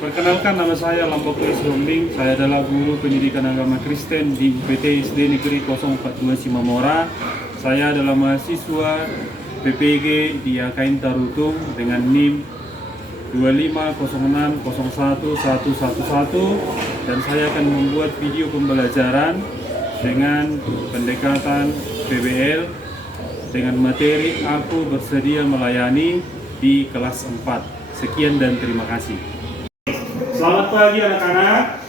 Perkenalkan, nama saya Lambokus Rombing. Saya adalah guru pendidikan agama Kristen di UPT SD Negeri 042 Simamora. Saya adalah mahasiswa PPG di Akain Tarutung dengan NIM 250601111 dan saya akan membuat video pembelajaran dengan pendekatan PBL dengan materi Aku Bersedia Melayani di kelas 4. Sekian dan terima kasih. Selamat pagi anak-anak.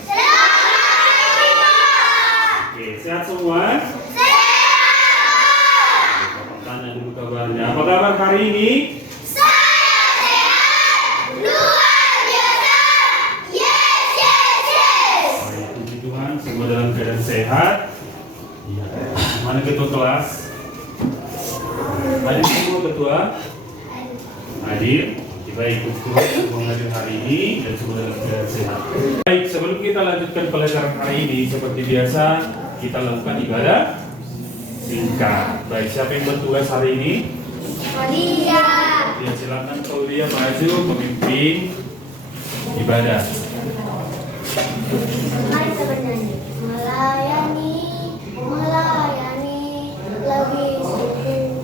Oke, sehat semua? Sehat. Bapak tanya dulu kabarnya. Apa kabar hari ini? Puji Tuhan, semua dalam keadaan sehat. Iya. Mana ketua kelas? Hadir semua ketua? Hadir. Baik, Tuhan semua hadir hari ini dan semua dalam keadaan sehat. Baik, sebelum kita lanjutkan pelajaran hari ini, seperti biasa kita lakukan ibadah singkat. Baik, siapa yang bertugas hari ini? Paulia. Ya, silakan Paulia maju memimpin ibadah. Mari kita bernyanyi. Melayani, melayani, lebih syukur.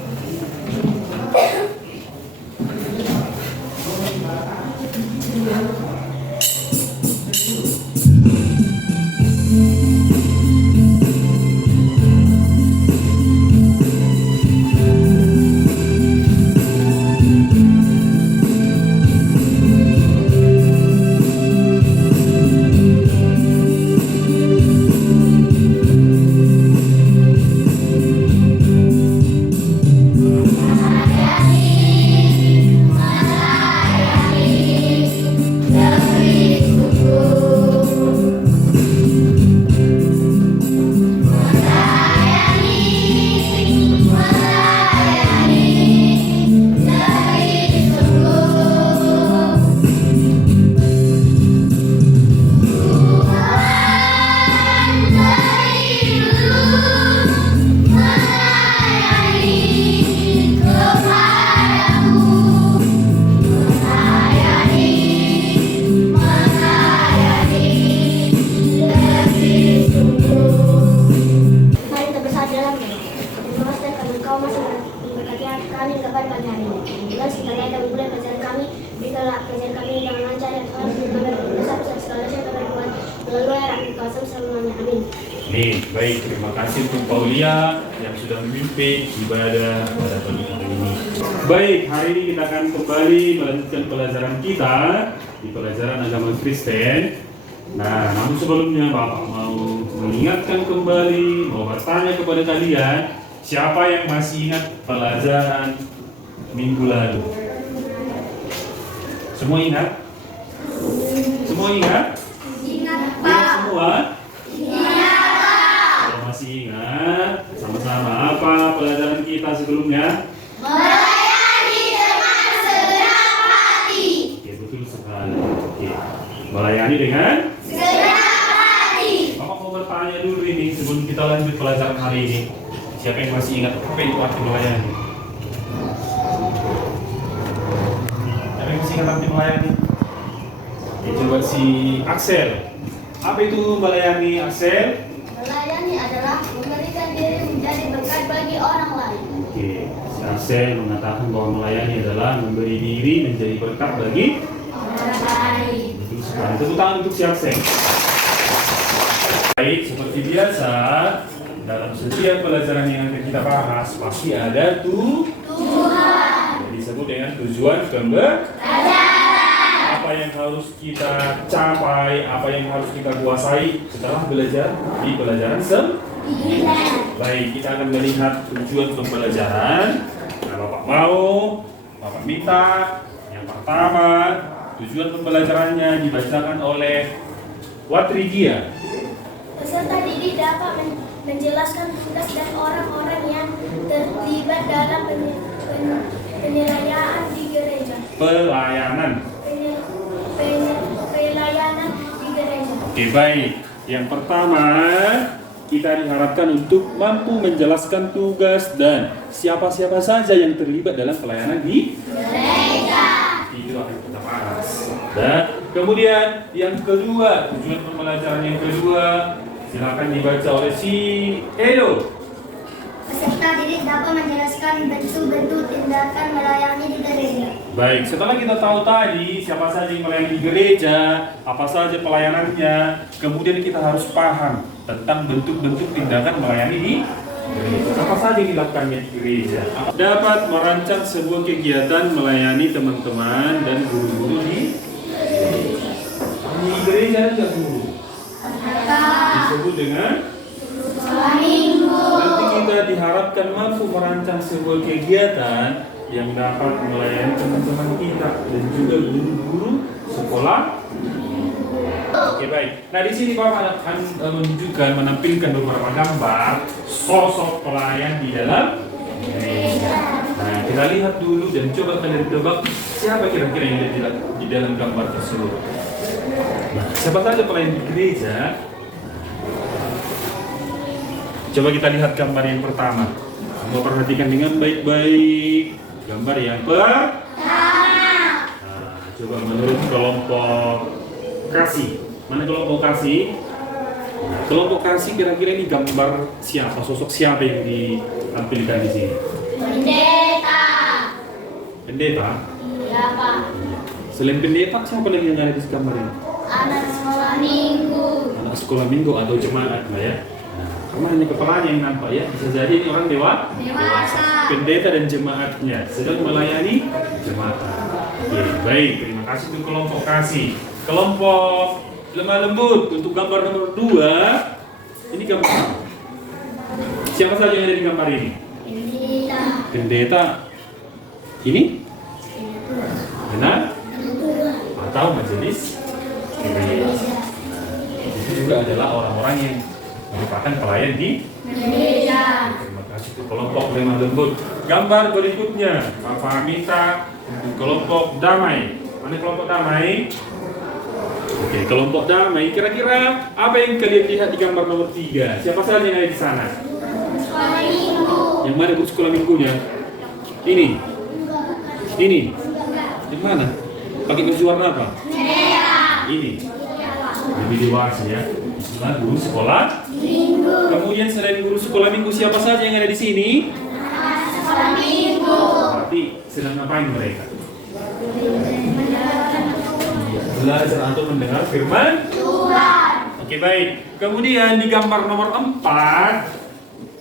Nih, baik, terima kasih untuk Paulia yang sudah memimpin ibadah pada pagi hari ini. Baik, hari ini kita akan kembali melanjutkan pelajaran kita di pelajaran agama Kristen. Nah, namun sebelumnya Bapak mau mengingatkan kembali, mau bertanya kepada kalian, siapa yang masih ingat pelajaran minggu lalu? Semua ingat? Semua ingat? Ingat, Ingat Pak. semua? Ingat. Kalau masih ingat, sama-sama apa pelajaran kita sebelumnya? Melayani dengan segenap hati. Oke, betul sekali. Oke. Melayani dengan? Segenap hati. Bapak mau bertanya dulu ini sebelum kita lanjut pelajaran hari ini. Siapa yang masih ingat apa itu arti melayani? Siapa yang masih ingat arti melayani? Oke, coba si Axel. Apa itu melayani, Axel? Melayani adalah memberikan diri menjadi berkat bagi orang lain. Oke, si Axel mengatakan bahwa melayani adalah memberi diri menjadi berkat bagi Orang lain. betul sekali. Tepuk tangan untuk si Axel. Baik, seperti biasa dalam setiap pelajaran yang akan kita bahas pasti ada Tuhan. disebut dengan tujuan apa yang harus kita capai, apa yang harus kita kuasai setelah belajar di pelajaran Baik, kita akan melihat tujuan pembelajaran. Nah, Bapak mau, Bapak minta yang pertama tujuan pembelajarannya dibacakan oleh Watrigia. Peserta didik dapat menjelaskan tugas dan orang-orang yang terlibat dalam penyelenggaraan di gereja. Pelayanan. Pelayanan di gereja. Oke, baik. Yang pertama, kita diharapkan untuk mampu menjelaskan tugas dan siapa-siapa saja yang terlibat dalam pelayanan di Gereja. itu akan kita bahas. Dan Kemudian yang kedua, tujuan pembelajaran yang kedua, silakan dibaca oleh si Edo. Peserta didik dapat menjelaskan bentuk-bentuk tindakan melayani di gereja. Baik, setelah kita tahu tadi siapa saja yang melayani di gereja, apa saja pelayanannya, kemudian kita harus paham tentang bentuk-bentuk tindakan melayani di gereja. Apa saja yang dilakukannya di gereja? Dapat merancang sebuah kegiatan melayani teman-teman dan guru-guru di gereja ada guru. Disebut dengan nanti kita diharapkan mampu merancang sebuah kegiatan yang dapat melayani teman-teman kita dan juga guru-guru sekolah. Oke, baik. Nah, di sini Bapak akan menunjukkan, menampilkan beberapa gambar sosok pelayan di dalam gereja. Nah, kita lihat dulu dan coba kalian tebak siapa kira-kira yang ada di dalam gambar tersebut. Nah, siapa saja pelayan di gereja? Coba kita lihat gambar yang pertama. Kamu perhatikan dengan baik-baik. Gambar yang pertama. Nah, coba menurut kelompok kasih. Mana kelompok kasih? Nah, kelompok kasih kira-kira ini gambar siapa? Sosok siapa yang ditampilkan di sini? Pendeta. Pendeta? Iya, Pak. Selain pendeta, siapa lagi yang ada di gambar ini? Anak sekolah minggu. Anak sekolah minggu atau jemaat lah ya. Karena hanya kepalanya yang nampak ya, bisa jadi ini orang dewasa. Pendeta dan jemaatnya sedang melayani jemaat. Oke, baik, terima kasih untuk kelompok kasih. Kelompok lemah lembut untuk gambar nomor 2. Ini gambar siapa saja yang ada di gambar ini? Pendeta. Pendeta. Ini? Benar? Atau majelis gereja. Itu juga adalah orang-orang yang merupakan pelayan di Gereja. terima kasih untuk kelompok lemah lembut. Gambar berikutnya Bapak minta untuk kelompok damai. Mana kelompok damai? Oke, kelompok damai. Kira-kira apa yang kalian lihat di gambar nomor 3? Siapa saja yang ada di sana? Sekolah minggu. Yang mana bu sekolah minggunya? Ini. Ini. Di mana? Pakai baju warna apa? Merah. Ini. Lebih dewasa ya. Nah, guru sekolah Minggu. kemudian selain guru sekolah minggu siapa saja yang ada di sini? Anak sekolah minggu. Berarti sedang ngapain mereka? Belajar atau mendengar firman Tuhan. Oke, baik. Kemudian di gambar nomor 4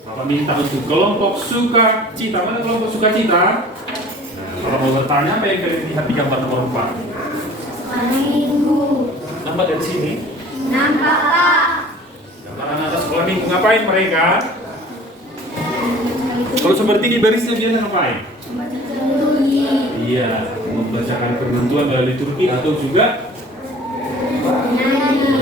Bapak minta untuk kelompok sukacita. Mana kelompok sukacita? Nah, kalau mau bertanya apa yang kalian lihat di gambar nomor 4? Sekolah minggu. Nampak dari sini. Nampak, Pak. Gambar anak sekolah minggu ngapain mereka? Kalau seperti di barisnya biasa ngapain? Iya, membacakan firman Tuhan melalui liturgi atau juga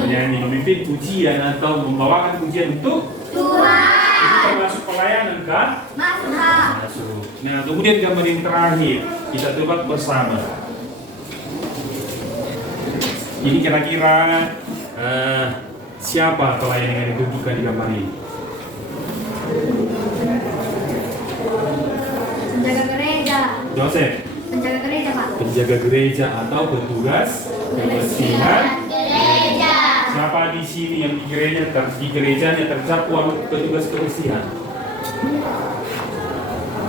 menyanyi, memimpin pujian atau membawakan pujian untuk Tuhan. itu termasuk pelayanan kan? Masuk. Nah, kemudian gambar yang terakhir kita tebak bersama. Ini kira-kira siapa pelayan yang ditunjukkan di gambar ini? Penjaga gereja. Joseph, Penjaga gereja, Pak. penjaga gereja atau petugas kebersihan. Gereja. Siapa di sini yang di gerejanya tercakup petugas kebersihan?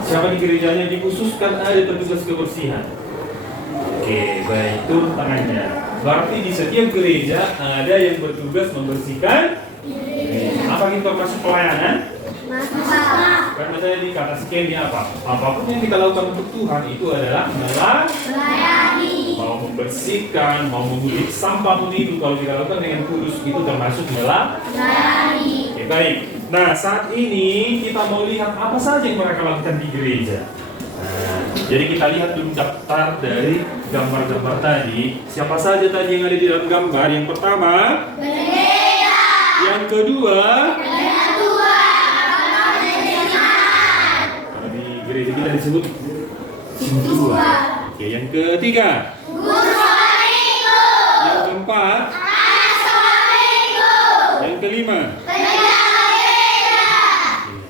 Siapa di gerejanya dikhususkan ada petugas kebersihan? Oke, baik, turun tangannya. Berarti di setiap gereja ada yang bertugas membersihkan. Apa itu termasuk pelayanan? Masuk. Karena saya dikatakan ini apa? Apapun yang kita lakukan untuk Tuhan itu adalah Melayani. mau membersihkan, mau mengulik sampah pun itu kalau kita lakukan dengan kudus itu termasuk Melayani. Oke, baik. Nah, saat ini kita mau lihat apa saja yang mereka lakukan di gereja. Nah, jadi kita lihat dulu daftar dari gambar-gambar tadi. Siapa saja tadi yang ada di dalam gambar? Yang pertama, Gereja. yang kedua, kalau di gereja kita disebut sintua. Oke, yang ketiga, yang keempat, yang kelima.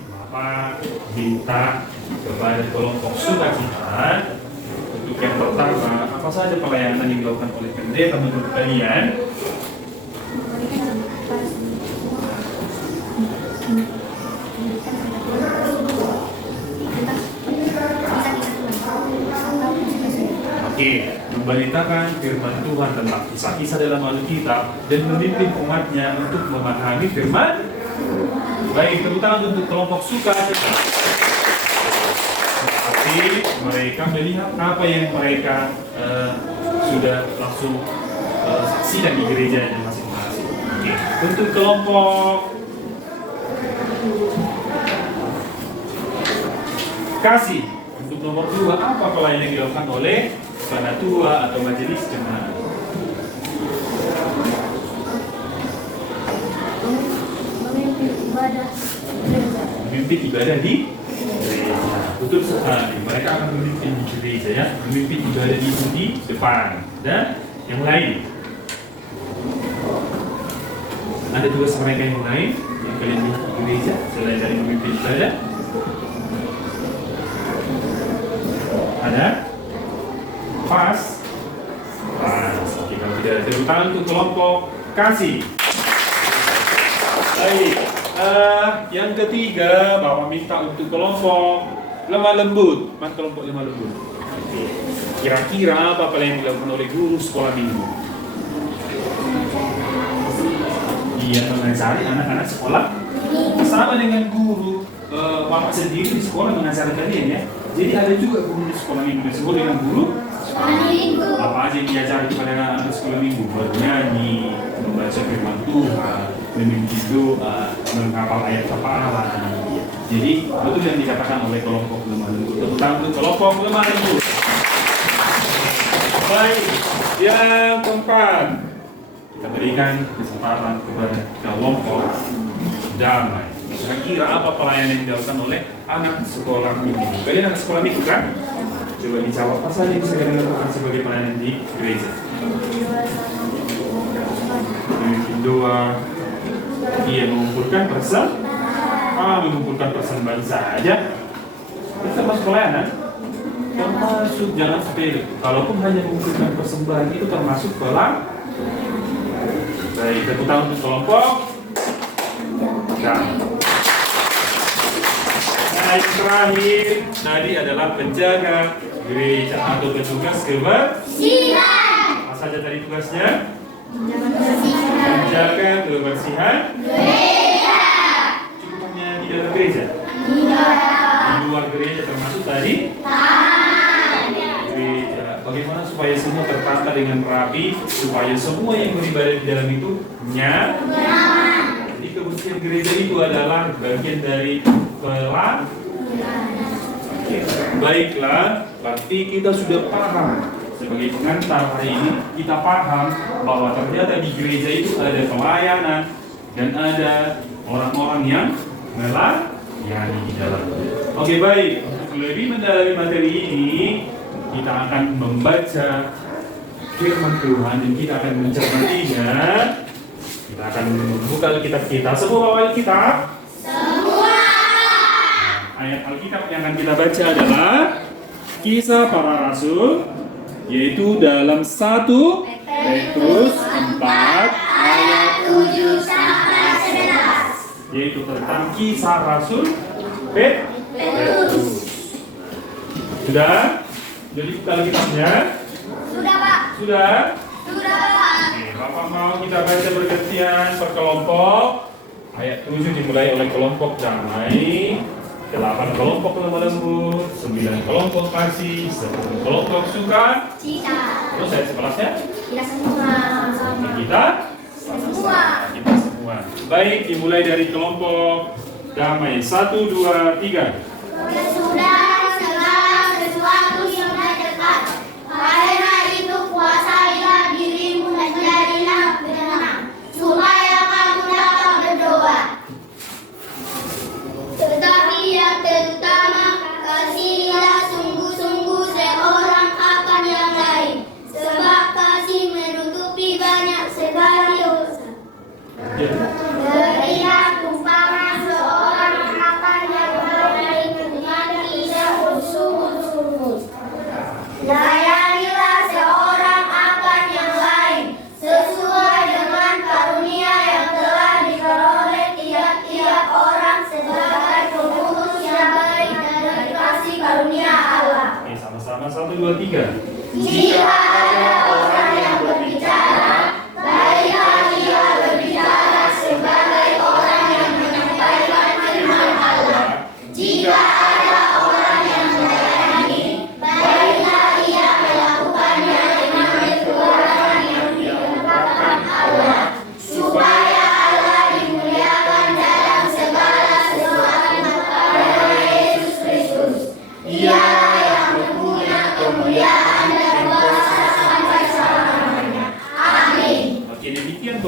Bapak minta kepada kelompok sukacita untuk yang pertama apa apa saja pelayanan yang dilakukan oleh pendeta menurut kalian? Oke, memberitakan firman Tuhan tentang kisah-kisah dalam Alkitab dan memimpin umatnya untuk memahami firman. Baik, tepuk tangan untuk kelompok suka. Tapi mereka melihat apa yang mereka sudah langsung saksikan di gerejanya masing-masing. Oke, untuk kelompok kasih, untuk nomor 2, apa pelayanan yang dilakukan oleh Panatua atau majelis jemaat? Memimpin ibadah di gereja. Betul sekali. Mereka akan memimpin di gereja, ya, memimpin ibadah di depan. Dan yang lain, ada tugas mereka yang lain yang kalian lihat di gereja selain dari memimpin ibadah? Ada? Pas. Oke, kalau tidak ada, tepuk tangan untuk kelompok kasih. Baik. Yang ketiga, Bapak minta untuk kelompok lemah lembut. Mas kelompok lemah lembut. Oke. Kira-kira apa yang dilakukan oleh guru sekolah minggu? Iya, mengajari anak-anak sekolah. Sama dengan guru Bapak sendiri di sekolah mengajar kalian, ya. Jadi ada juga guru di sekolah minggu disebut dengan guru sekolah minggu. Apa aja yang diajari kepada anak-anak sekolah minggu? Bernyanyi, membaca firman Tuhan, memimpin doa, menghafal ayat kepalan. Jadi betul yang dikatakan oleh kelompok lemah lembut. Tepuk tangan untuk kelompok lemah lembut. Baik, yang keempat, kita berikan kesempatan kepada kelompok damai. Kira-kira apa pelayanan yang dilakukan oleh anak sekolah minggu? Kalian anak sekolah minggu kan? Coba dijawab, apa saja yang bisa kalian lakukan sebagai pelayanan di gereja? Memimpin doa, iya, mengumpulkan persembahan saja. Itu termasuk pelayanan? Termasuk, jangan sepele. Kalaupun hanya mengumpulkan persembahan itu termasuk pelayanan. Baik, tepuk tangan untuk kelompok. Nah, yang terakhir tadi adalah penjaga gereja atau petugas kebersihan. Apa saja tadi tugasnya? Menjaga kebersihan gereja. Cukup hanya di dalam gereja? Di luar gereja termasuk tadi? Gereja. Bagaimana supaya semua tertata dengan rapi, supaya semua yang beribadah di dalam itu nyaman. Jadi kebersihan gereja itu adalah bagian dari pelayanan. Baiklah, berarti kita sudah paham. Sebagai pengantar hari ini, kita paham bahwa ternyata di gereja itu ada pelayanan dan ada orang-orang yang melayani di dalam. Oke, baik. Untuk lebih mendalami materi ini, kita akan membaca firman Tuhan dan kita akan mencermatinya. Kita akan membuka Alkitab kita. Semua bawa Alkitab? Semua. Ayat Alkitab yang akan kita baca adalah Kisah Para Rasul, yaitu dalam 1 Petrus 4 ayat 7 sampai 11, yaitu tentang kisah Rasul Petrus. Sudah? Jadi kita Alkitabnya? Sudah, Pak. Sudah? Sudah, Pak. Oke, Bapak mau kita baca bergantian per kelompok. Ayat 7 dimulai oleh kelompok damai, 8 kelompok lemah lembut, 9 kelompok kasih, 10 kelompok suka. Terus ayat 11-nya? Kita semua. Kita Semua. Kita semua. Baik, dimulai dari kelompok damai. 1, 2, 3. Sudah segala sesuatu yang dekat. Karena itu kuasailah dirimu dan jadilah benar, supaya kamu dapat berdoa. Tetapi yang terutama, kasihilah sungguh-sungguh seorang akan yang lain, sebab kasih menutupi banyak segala dosa. Berilah umpama seorang akan yang lain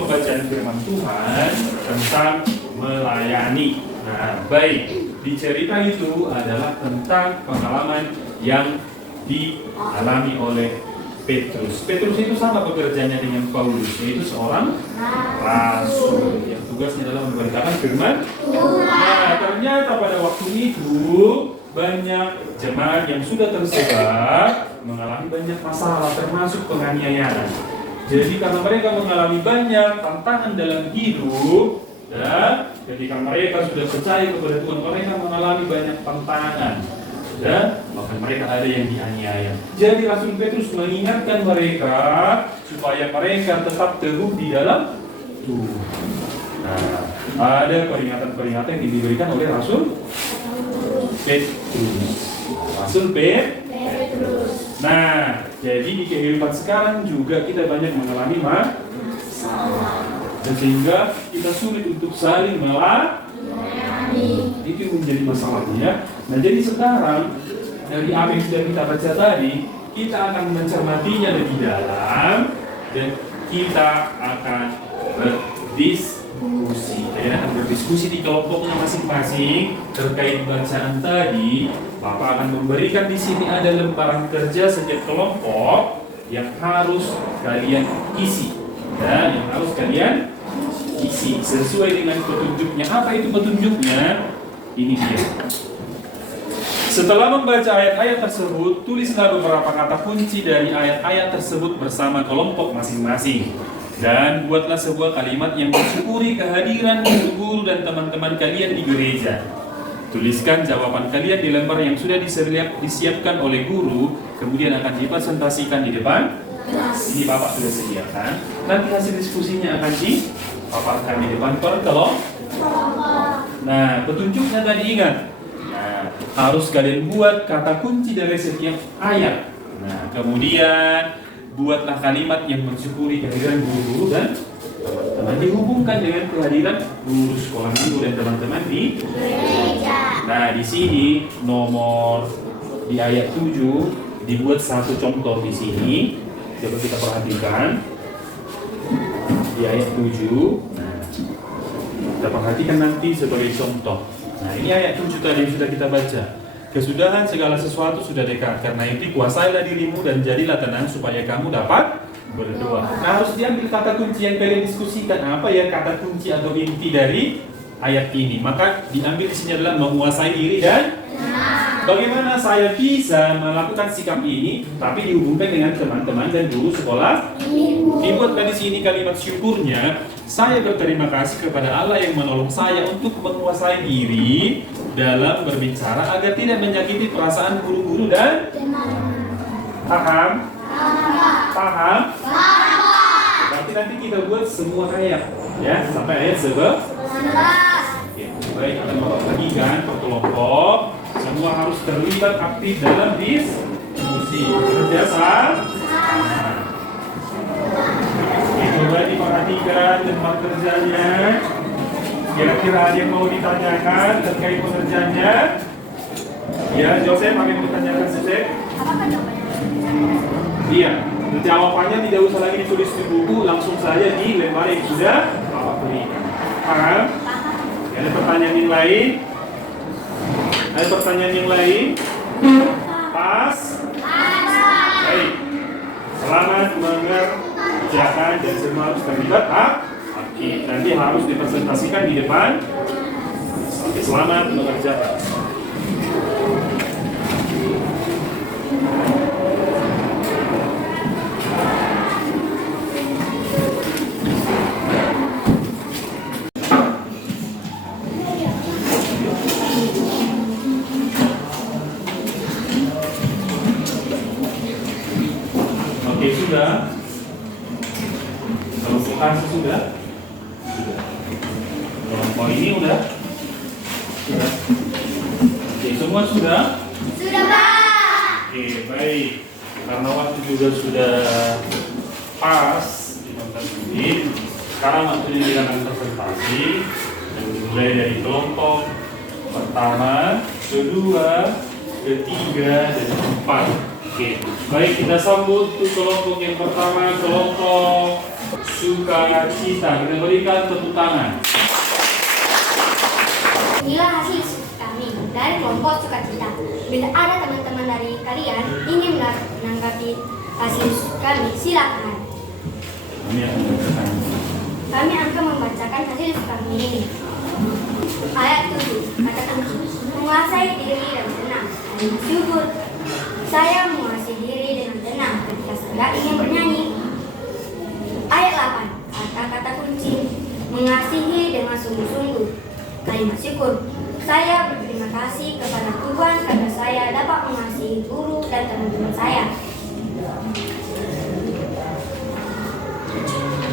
pembacaan firman Tuhan tentang melayani. Nah, baik, di cerita itu adalah tentang pengalaman yang dialami oleh Petrus. Petrus itu sama pekerjaannya dengan Paulus, yaitu seorang rasul yang tugasnya adalah memberitakan firman Tuhan. Nah, ternyata pada waktu itu banyak jemaat yang sudah tersebar mengalami banyak masalah, termasuk penganiayaan. Jadi karena mereka mengalami banyak tantangan dalam hidup, dan ketika mereka sudah percaya kepada Tuhan, mereka mengalami banyak tantangan. Dan bahkan mereka ada yang dianiaya. Jadi Rasul Petrus mengingatkan mereka supaya mereka tetap teguh di dalam Tuhan. Nah, ada peringatan-peringatan yang diberikan oleh Rasul Petrus. Rasul Petrus. Nah, jadi di kehidupan sekarang juga kita banyak mengalami masalah, sehingga kita sulit untuk saling melayani. Itu menjadi masalahnya. Nah, jadi sekarang dari apa yang sudah kita baca tadi, kita akan mencermatinya lebih dalam dan kita akan berdiskusi. Kalian akan berdiskusi di kelompoknya masing-masing terkait bacaan tadi. Bapak akan memberikan di sini ada lembaran kerja setiap kelompok yang harus kalian isi, dan yang harus kalian isi sesuai dengan petunjuknya. Apa itu petunjuknya? Ini dia. Setelah membaca ayat-ayat tersebut, tulislah beberapa kata kunci dari ayat-ayat tersebut bersama kelompok masing-masing. Dan buatlah sebuah kalimat yang mensyukuri kehadiran guru-guru dan teman-teman kalian di gereja. Tuliskan jawaban kalian di lembar yang sudah disiapkan oleh guru, kemudian akan dipresentasikan di depan. Ini Bapak sudah sediakan. Nanti hasil diskusinya akan dipaparkan di depan kelompok. Nah, petunjuknya tadi ingat. Nah, harus kalian buat kata kunci dari setiap ayat. Nah, kemudian buatlah kalimat yang mensyukuri kehadiran guru-guru dan teman-teman, dihubungkan dengan kehadiran guru sekolah minggu dan teman-teman di gereja. Nah, di sini nomor di ayat 7 dibuat satu contoh di sini. Coba kita perhatikan di ayat 7. Nah, kita perhatikan nanti sebagai contoh. Nah, ini ayat 7 tadi yang sudah kita baca. Kesudahan segala sesuatu sudah dekat, karena itu kuasailah dirimu dan jadilah tenang supaya kamu dapat berdoa. Nah, harus diambil kata kunci yang kalian diskusikan. Apa ya kata kunci atau inti dari ayat ini? Maka diambil di sini adalah menguasai diri dan bagaimana saya bisa melakukan sikap ini, tapi dihubungkan dengan teman-teman dan guru sekolah. Dibuatkan di sini kalimat syukurnya. Saya berterima kasih kepada Allah yang menolong saya untuk menguasai diri dalam berbicara agar tidak menyakiti perasaan guru-guru dan paham? Paham? Berarti nanti kita buat semua ayat, ya, sampai ayat 11. Baik, akan Bapak bagikan per kelompok. Semua harus terlibat aktif dalam diskusi. Kerjasama. Coba diperhatikan tempat kerjanya. Kira-kira ada yang mau ditanyakan terkait pekerjaannya? Ya, Joseph, apa yang mau ditanyakan, Joseph? Apa jawabannya? Iya, jawabannya tidak usah lagi ditulis di buku, langsung saja di lembar yang sudah Bapak berikan. Paham? Ada pertanyaan yang lain? Ada pertanyaan yang lain? Pas? Baik. Selamat mengerjakan dan semua harus terlibat aktif. Nanti harus dipresentasikan di depan. Oke, selamat mengerjakan. Oke, sudah. Kalau vokasi sudah? Sudah. Kelompok ini udah? Sudah. Oke, semua sudah? Sudah, Pak. Oke, baik. Karena waktu juga sudah pas di 15 menit. Sekarang waktunya kita akan presentasi. Dan mulai dari kelompok pertama, kedua, ketiga, dan keempat. Oke, baik kita sambut untuk kelompok yang pertama, kelompok sukacita. Kita berikan tepuk tangan. Inilah hasil kami dari kelompok sukacita. Bila ada teman-teman dari kalian ingin menanggapi hasil kami, silakan. Kami akan membacakan hasil kami ini. Ayat 7, kata kunci, menguasai diri dan tenang. Syukur, saya menguasai diri dengan tenang ketika saya ingin bernyanyi. Ayat 8, kata-kata kunci, mengasihi dengan sungguh-sungguh. Kalimat syukur, saya berterima kasih kepada Tuhan karena saya dapat mengasihi guru dan teman-teman saya.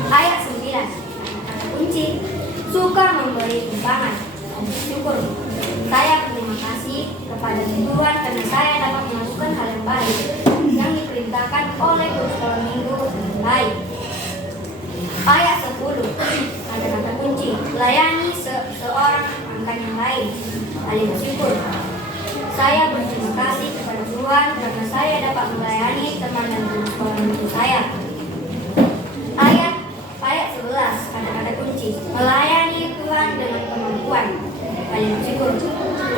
Ayat 9, kata kunci, suka memberi sumbangan. Syukur, saya berterima kasih kepada Tuhan karena saya dapat melakukan hal yang baik yang diperintahkan oleh guru sekolah minggu yang baik. Ayat 10, kata-kata kunci, layani seorang angkat yang lain. Kalimat syukur, saya berterima kasih kepada Tuhan karena saya dapat melayani teman dan guru sekolah minggu saya. Ayat 11, kata-kata kunci, melayani Tuhan dengan kemampuan. Kalimat syukur,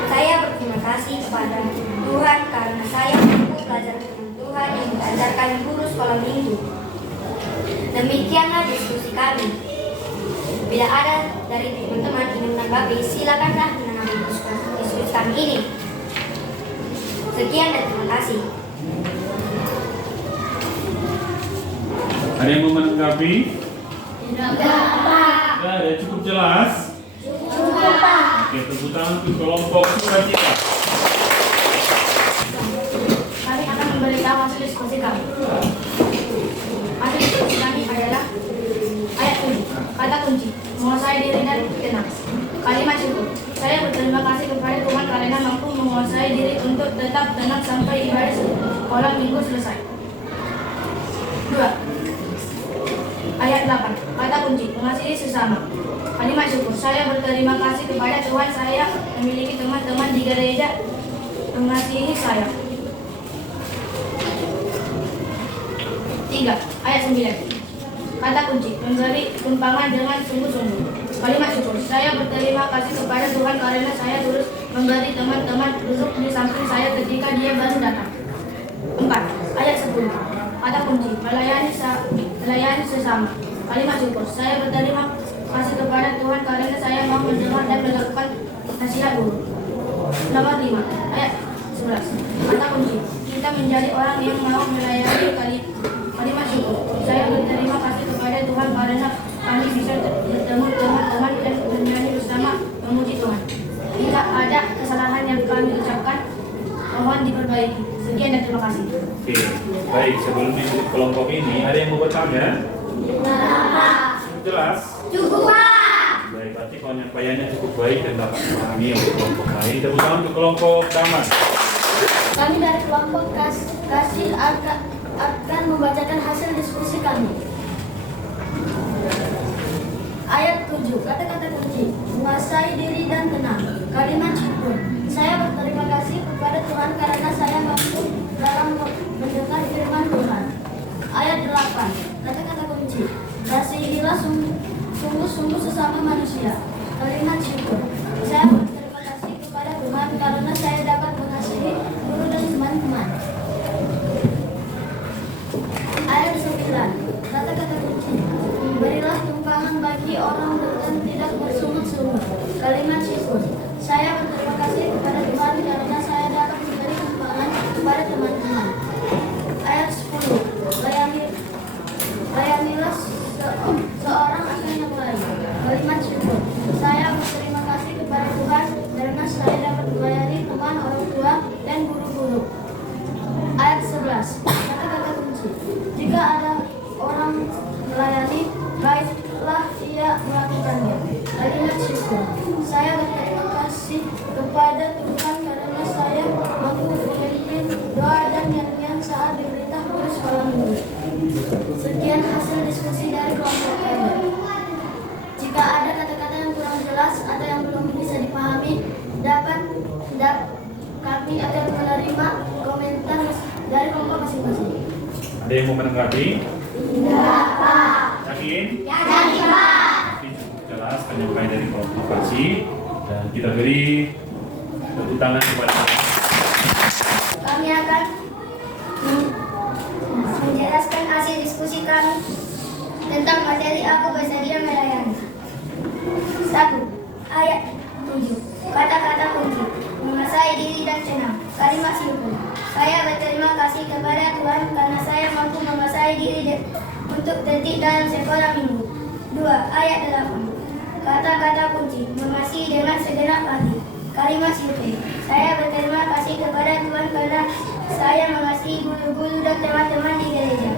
saya berterima kasih kepada Tuhan karena saya mampu belajar dengan Tuhan yang diajarkan guru sekolah minggu. Demikianlah diskusi kami. Bila ada dari teman-teman ingin menanggapi, silakanlah menanggapi diskusi kami ini. Sekian dan terima kasih. Ada yang mau menanggapi? Tidak, Pak. Ada cukup jelas? Cukup, Pak. Oke, tepuk tangan untuk kelompok sukacita. Kami akan memberitahu hasil diskusi kami. Hasil diskusi kami adalah ayat 7, kata kunci, menguasai diri dan tenang. Kalimat syukur, saya berterima kasih kepada Tuhan karena mampu menguasai diri untuk tetap tenang sampai ibadah sekolah minggu selesai. 2. Ayat 8, kata kunci, mengasihi sesama. Kalimat syukur, saya berterima kasih kepada Tuhan saya memiliki teman-teman di gereja mengasihi saya. 3. Ayat 9, kata kunci, memberi sumbangan dengan sungguh-sungguh. Kalimat syukur, saya berterima kasih kepada Tuhan karena saya terus memberi teman-teman duduk di samping saya ketika dia baru datang. 4. Ayat 10, kata kunci, melayani sesama. Kalimat syukur, saya berterima kasih kepada Tuhan karena saya mau mendengar dan melakukan nasihat guru. Nomor 5, ayat 11, kata kunci, kita menjadi orang yang mau melayani kalimat syukur. Saya berterima kasih kepada Tuhan karena kami bisa bertemu teman-teman dan bernyanyi bersama memuji Tuhan. Jika ada kesalahan yang kami ucapkan, mohon diperbaiki. Sekian dan terima kasih. Oke, baik, sebelum ikut kelompok ini, ada yang mau bertanya? Cukup jelas? Cukup, Pak. Baik, berarti penyampaiannya cukup baik dan dapat memahami untuk kelompok lain. Tepuk tangan untuk kelompok Damar. Kami dari kelompok Kasih akan membacakan hasil diskusi kami. Ayat 7, kata-kata kunci, menguasai diri dan tenang. Kalimat syukur, saya berterima kasih kepada Tuhan karena saya mampu dalam mendengar firman Tuhan. Ayat 8, kata-kata kunci, kasihilah sungguh-sungguh sesama manusia. Kalimat syukur, saya berterima kasih kepada Tuhan karena saya dapat mengasihi guru dan teman-teman. Ayat 9, kata-kata kunci, berilah tumpangan bagi orang dan tidak bersungut-sungut. Kalimat syukur, saya berterima kasih kepada Tuhan karena saya dapat memberi tumpangan kepada teman-teman. Ayat 10, layanilah seorang akan yang lain. Kalimat syukur, saya berterima kasih kepada Tuhan karena saya dapat melayani teman, orang tua, dan guru-guru. Ayat 11, kata-kata kunci, jika ada orang melayani, baiklah ia melakukannya. Kalimat syukur, saya berterima kasih kepada Tuhan karena saya mampu memimpin doa dan nyanyian saat diberita guru sekolah minggu. Sekian hasil diskusi dari kelompok kami. Jika ada kata-kata yang kurang jelas atau yang belum bisa dipahami, kami akan menerima komentar dari kelompok masing-masing. Ada yang mau menanggapi? Tidak, Pak. Yakin? Yakin, Pak. Tapi cukup jelas penyampaian dari kelompok vokasi, dan kita beri tepuk tangan kepada Kami akan menjelaskan hasil diskusi kami tentang materi aku bersedia melayani. 1. Ayat 7. Kata-kata kunci. Menguasai diri dan tenang. Kalimat simpul. Saya berterima kasih kepada Tuhan karena saya mampu menguasai diri untuk tertib dalam sekolah minggu. 2. Ayat 8. Kata-kata kunci. Mengasihi dengan segenap hati. Kalimat simpul. Saya berterima kasih kepada Tuhan karena saya mengasihi guru-guru dan teman-teman di gereja.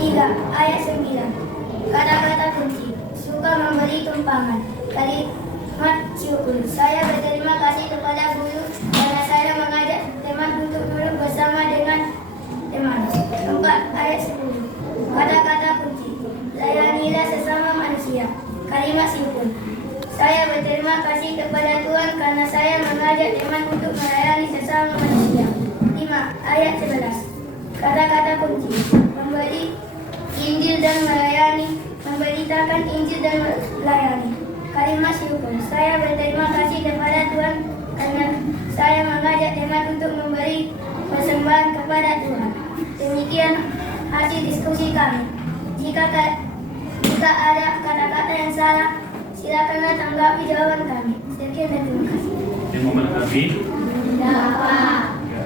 3. Ayat 9. Kata-kata kunci. Suka memberi tumpangan. Kalimat syukur. Saya berterima kasih kepada guru karena saya mengajak teman untuk duduk bersama dengan teman. 4. Ayat 10. Kata-kata kunci. Layanilah sesama manusia. Kalimat simpul. Saya berterima kasih kepada Tuhan karena saya mengajak teman untuk melayani sesama manusia. 5. Ayat 11. Kata-kata kunci. Memberi Injil dan melayani. Memberitakan Injil dan melayani. Kalimat syukur. Saya berterima kasih kepada Tuhan karena saya mengajak teman untuk memberi persembahan kepada Tuhan. Demikian hasil diskusi kami. Jika ada kata-kata yang salah, silakanlah tanggapi jawaban kami. Sekian dan terima kasih. yang mau menanggapi. Tidak, Pak. Ya.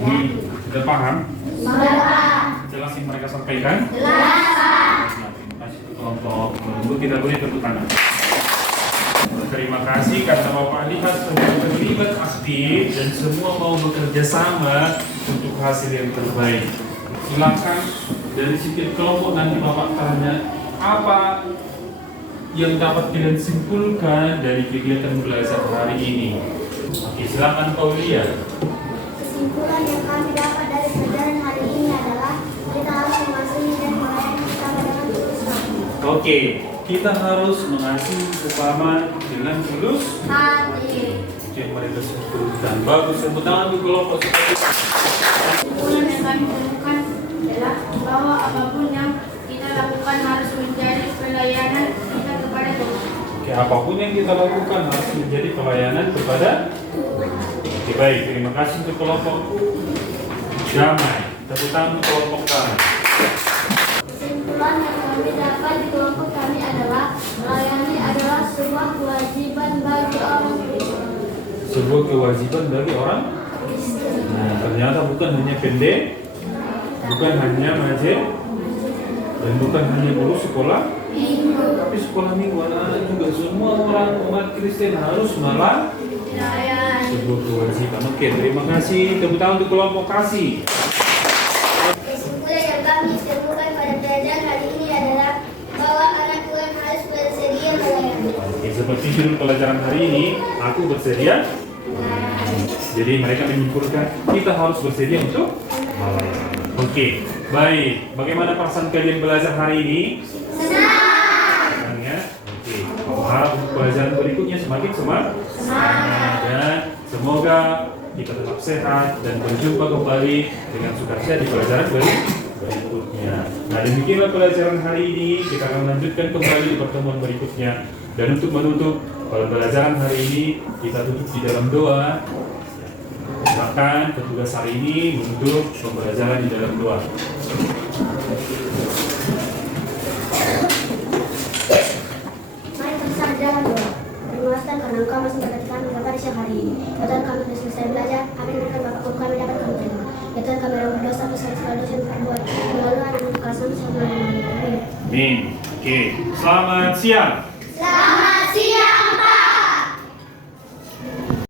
Ini sudah paham? Sudah, Pak. Jelas yang mereka sampaikan? Jelas, Pak. Nah, terima kasih kelompok menunggu, kita beri tepuk tangan. Terima kasih karena Bapak lihat semua terlibat aktif dan semua mau bekerja sama untuk hasil yang terbaik. Silakan dari setiap kelompok nanti Bapak tanya apa yang dapat kalian simpulkan dari kegiatan belajar hari ini. Oke, silakan Paulia. Kesimpulan yang kami dapat dari pelajaran hari ini adalah kita harus mengasihi dan melayani sesama dengan tulus hati. Oke, kita harus mengasihi sesama dengan tulus. Yang mereka simpulkan. Bagus, tepuk tangan untuk kelompok seperti itu. Kesimpulan yang kami temukan adalah bahwa apapun yang kita lakukan harus menjadi pelayanan kita kepada Tuhan. Oke, apapun yang kita lakukan harus menjadi pelayanan kepada. Oke, baik, terima kasih untuk kelompok damai. Tepuk tangan untuk kelompok damai. Kesimpulan yang kami dapat di kelompok kami adalah melayani adalah sebuah kewajiban bagi orang Kristen. Sebuah kewajiban bagi orang. Nah, ternyata bukan hanya pendek, bukan hanya majen, dan bukan hanya guru sekolah Minggu. tapi sekolah minggu anak-anak juga semua orang umat Kristen harus Melayani. sebuah kewajiban. Oke, terima kasih. Tepuk tangan untuk kelompok kasih. Kesimpulan yang kami temukan pada pelajaran hari ini adalah bahwa anak Tuhan harus bersedia melayani. Oke, seperti judul pelajaran hari ini, aku bersedia. Jadi mereka menyimpulkan kita harus bersedia untuk melayani. Oke, baik. Bagaimana perasaan kalian belajar hari ini? Senang ya? Oke, aku harap untuk pelajaran berikutnya semakin semangat. Dan semoga kita tetap sehat dan berjumpa kembali dengan sukacita di pelajaran berikutnya. Nah, demikianlah pelajaran hari ini. Kita akan melanjutkan kembali di pertemuan berikutnya. Dan untuk menutup pelajaran hari ini, kita tutup di dalam doa. Silakan petugas hari ini menutup pembelajaran di dalam doa. Mari kita bersama dalam doa. Terima kasih karena Engkau masih memberkati kami pada siang hari ini. Ya Tuhan, kami sudah selesai belajar. Kami memberikan Bapak guru kami dapat kami terima. Ya Tuhan, kami berdoa berdosa segala dosa yang terbuat. Melalui anak untuk kasih selama. Amin. Oke, selamat siang. Selamat